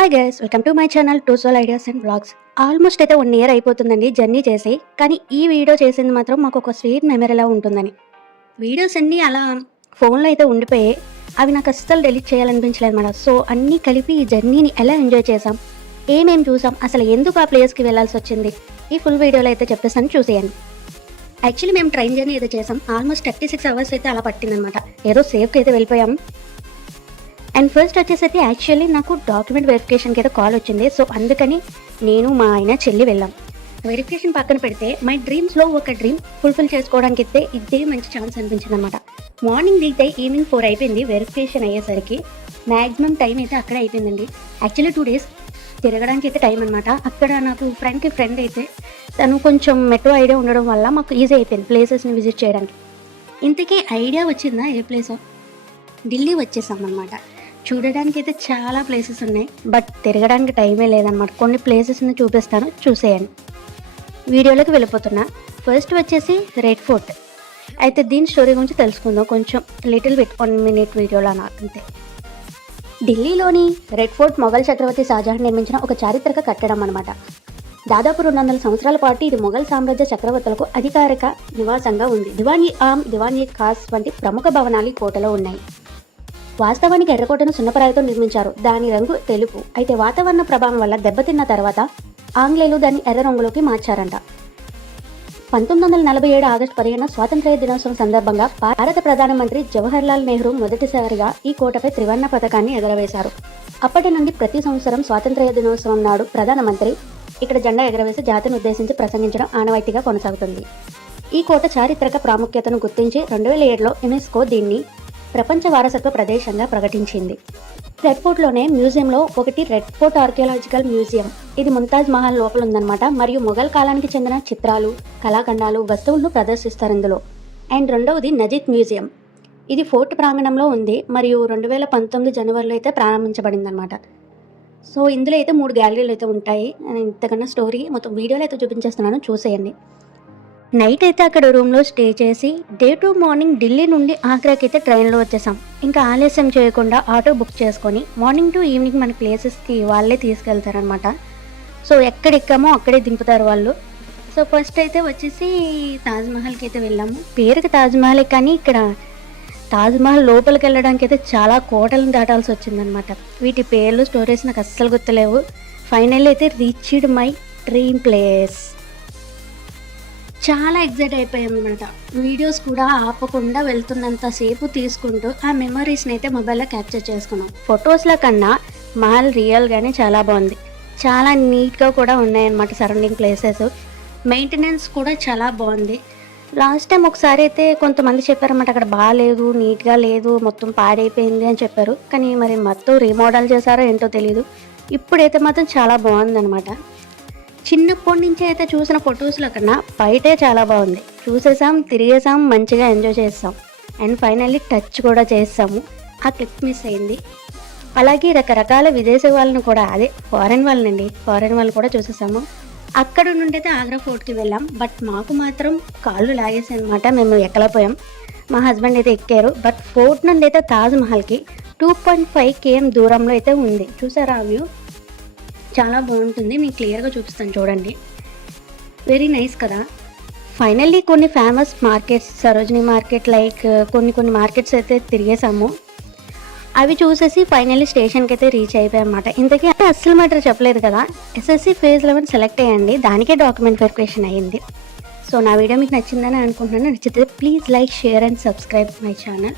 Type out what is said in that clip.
Hi guys, welcome to my channel two soul ideas and blogs. Almost అయితే 1 year అయిపోతుందండి journey చేసి. కానీ ఈ వీడియో చేసింది మాత్రం మాకు ఒక స్వీట్ మెమరీలా ఉంటుందని. వీడియోస్ అన్నీ అలా ఫోన్లో అయితే ఉండిపోయాయి. అవి నాకు అస్సలు డెలీట్ చేయాలనిపించలేదు అనమాట. సో అన్నీ కలిపి ఈ జర్నీని ఎలా ఎంజాయ్ చేసాం, ఏమేమి చూసాం, అసలు ఎందుకు ఆ ప్లేస్కి వెళ్ళాల్సి వచ్చింది, ఈ ఫుల్ వీడియోలో అయితే చెప్పేస్తాను, చూసేయండి. యాక్చువల్లీ మేము ట్రైన్ జర్నీ అయితే చేసాం. ఆల్మోస్ట్ 36 hours అయితే అలా పట్టిందనమాట. ఏదో సేఫ్కి అయితే వెళ్ళిపోయాం. అండ్ ఫస్ట్ వచ్చేసరికి యాక్చువల్లీ నాకు డాక్యుమెంట్ వెరిఫికేషన్కి అయితే కాల్ వచ్చింది. సో అందుకని నేను మా ఆయన చెల్లి వెళ్ళాం. వెరిఫికేషన్ పక్కన పెడితే మై డ్రీమ్స్లో ఒక డ్రీమ్ ఫుల్ఫిల్ చేసుకోవడానికి అయితే ఇదే మంచి ఛాన్స్ అనిపించింది అనమాట. మార్నింగ్ దిగితే ఈవినింగ్ 4 అయిపోయింది. వెరిఫికేషన్ అయ్యేసరికి మ్యాక్సిమం టైం అయితే అక్కడే అయిపోయిందండి. యాక్చువల్లీ 2 days తిరగడానికి అయితే టైం అనమాట. అక్కడ నాకు ఫ్రెండ్ అయితే తను కొంచెం మెట్రో ఐడియా ఉండడం వల్ల మాకు ఈజీ అయిపోయింది ప్లేసెస్ని విజిట్ చేయడానికి. ఇంతకీ ఐడియా వచ్చిందా ఏ ప్లేసో? ఢిల్లీ వచ్చేసాం అనమాట. చూడడానికి అయితే చాలా ప్లేసెస్ ఉన్నాయి, బట్ తిరగడానికి టైమే లేదనమాట. కొన్ని ప్లేసెస్ని చూపిస్తాను, చూసేయండి. వీడియోలోకి వెళ్ళిపోతున్నా. ఫస్ట్ వచ్చేసి రెడ్ ఫోర్ట్. అయితే దీని స్టోరీ గురించి తెలుసుకుందాం కొంచెం, లిటిల్ బిట్ 1 minute వీడియోలో అంతే. ఢిల్లీలోని రెడ్ ఫోర్ట్ మొఘల్ చక్రవర్తి షాజహాన్ నిర్మించిన ఒక చారిత్రక కట్టడం అనమాట. దాదాపు 200 సంవత్సరాల పాటు ఇది మొఘల్ సామ్రాజ్య చక్రవర్తులకు అధికారిక నివాసంగా ఉంది. దివానీ ఆమ్, దివానీ ఖాస్ వంటి ప్రముఖ భవనాలు ఈ కోటలో ఉన్నాయి. వాస్తవానికి ఎర్రకోటను సున్నపరాయితో నిర్మించారు. దాని రంగు తెలుపు. అయితే వాతావరణ ప్రభావం వల్ల దెబ్బతిన్న తర్వాత ఆంగ్లేయులు దాన్ని ఎర్ర రంగులోకి మార్చారంట. 1947 ఆగస్టు 15 స్వాతంత్ర్య దినోత్సవం సందర్భంగా భారత ప్రధానమంత్రి జవహర్లాల్ నెహ్రూ మొదటిసారిగా ఈ కోటపై త్రివర్ణ పతాకాన్ని ఎగరవేశారు. అప్పటి నుండి ప్రతి సంవత్సరం స్వాతంత్ర్య దినోత్సవం నాడు ప్రధానమంత్రి ఇక్కడ జెండా ఎగరవేసి జాతిని ఉద్దేశించి ప్రసంగించడం ఆనవాయితీగా కొనసాగుతుంది. ఈ కోట చారిత్రక ప్రాముఖ్యతను గుర్తించి 2007లో యునెస్కో దీన్ని ప్రపంచ వారసత్వ ప్రదేశంగా ప్రకటించింది. రెడ్ ఫోర్ట్లోనే మ్యూజియంలో ఒకటి రెడ్ ఫోర్ట్ ఆర్కియాలజికల్ మ్యూజియం. ఇది ముంతాజ్ మహల్ లోపల ఉందన్నమాట. మరియు మొఘల్ కాలానికి చెందిన చిత్రాలు, కళాఖండాలు, వస్తువులను ప్రదర్శిస్తారు ఇందులో. అండ్ రెండవది నజీద్ మ్యూజియం. ఇది ఫోర్ట్ ప్రాంగణంలో ఉంది మరియు 2019 జనవరిలో అయితే ప్రారంభించబడిందనమాట. సో ఇందులో అయితే 3 గ్యాలరీలు అయితే ఉంటాయి. నేను ఇంతకన్నా స్టోరీ మొత్తం వీడియోలో అయితే చూపించేస్తున్నాను, చూసేయండి. నైట్ అయితే అక్కడ రూమ్లో స్టే చేసి డే టు మార్నింగ్ ఢిల్లీ నుండి ఆగ్రాకి అయితే ట్రైన్లో వచ్చేసాం. ఇంకా ఆలస్యం చేయకుండా ఆటో బుక్ చేసుకొని మార్నింగ్ టు ఈవినింగ్ మన ప్లేసెస్కి వాళ్ళే తీసుకెళ్తారనమాట. సో ఎక్కడ ఎక్కామో అక్కడే దింపుతారు వాళ్ళు. సో ఫస్ట్ అయితే వచ్చేసి తాజ్మహల్కి అయితే వెళ్ళాము. పేరుకి తాజ్మహల్, కానీ ఇక్కడ తాజ్మహల్ లోపలికి వెళ్ళడానికి అయితే చాలా కోటలను దాటాల్సి వచ్చిందనమాట. వీటి పేర్లు, స్టోరీస్ నాకు అస్సలు గుర్తులేవు. ఫైనల్లీ అయితే రీచ్డ్ మై డ్రీమ్ ప్లేస్. చాలా ఎగ్జైట్ అయిపోయాం అనమాట. వీడియోస్ కూడా ఆపకుండా వెళ్తున్నంతసేపు తీసుకుంటూ ఆ మెమరీస్ని అయితే మొబైల్లో క్యాప్చర్ చేసుకున్నాం. ఫొటోస్ల కన్నా మహల్ రియల్గానే చాలా బాగుంది. చాలా నీట్గా కూడా ఉన్నాయన్నమాట సరౌండింగ్ ప్లేసెస్. మెయింటెనెన్స్ కూడా చాలా బాగుంది. లాస్ట్ టైం ఒకసారి అయితే కొంతమంది చెప్పారన్నమాట అక్కడ బాగాలేదు, నీట్గా లేదు, మొత్తం పాడైపోయింది అని చెప్పారు. కానీ మరి మొత్తం రీమోడల్ చేశారో ఏంటో తెలీదు. ఇప్పుడైతే మాత్రం చాలా బాగుందన్నమాట. చిన్నప్పటి నుంచి అయితే చూసిన ఫొటోస్లో కన్నా బయటే చాలా బాగుంది. చూసేసాం, తిరిగేసాం, మంచిగా ఎంజాయ్ చేస్తాం. అండ్ ఫైనల్లీ టచ్ కూడా చేస్తాము. ఆ క్లిప్ మిస్ అయింది. అలాగే రకరకాల విదేశీ వాళ్ళని కూడా, అదే ఫారెన్ వాళ్ళు కూడా చూసేసాము. అక్కడ నుండి అయితే ఆగ్రా ఫోర్ట్కి వెళ్ళాం. బట్ మాకు మాత్రం కాళ్ళు లాగేసాయి అనమాట. మేము ఎక్కలేకపోయాం. మా హస్బెండ్ అయితే ఎక్కారు. బట్ ఫోర్ట్ నుండి అయితే తాజ్మహల్కి 2.5 km దూరంలో అయితే ఉంది. చూసారా ఆ వ్యూ? చాలా బాగుంటుంది. మీకు క్లియర్గా చూపిస్తాను, చూడండి. వెరీ నైస్ కదా. ఫైనల్లీ కొన్ని famous markets, Sarojini market like కొన్ని మార్కెట్స్ అయితే తిరిగేసాము. అవి చూసేసి ఫైనల్లీ స్టేషన్కి అయితే రీచ్ అయిపోయాయి అన్నమాట. ఇంతకీ అస్సలు మ్యాటర్ చెప్పలేదు కదా, SSC phase 11 సెలెక్ట్ అయ్యండి. దానికే డాక్యుమెంట్ వెరిఫికేషన్ అయ్యింది. సో నా వీడియో మీకు నచ్చిందని అనుకుంటున్నాను. నచ్చితే please like, share and subscribe my channel.